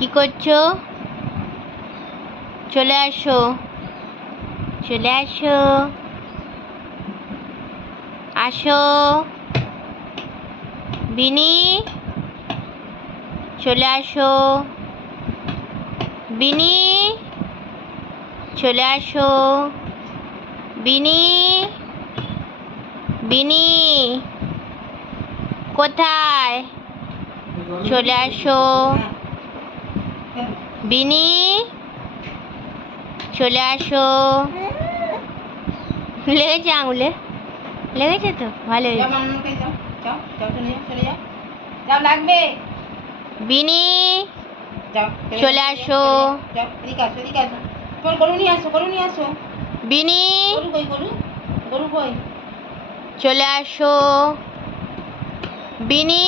কি করছো? চলে আসো, চলে আসো, আসো বিনি, চলে আসো বিনি, চলে আসো বিনি, বিনি কোথায়? চলে আসো বিনি, চলে আসো। লেগেছে আঙুলে? লেগেছে তো ভালো লাগবে। বিনি চলে আসো, গরু নিয়ে আসো, গরু নিয়ে আসো। বিনি গরু কই, গরু গরু কই? চলে আসো বিনি।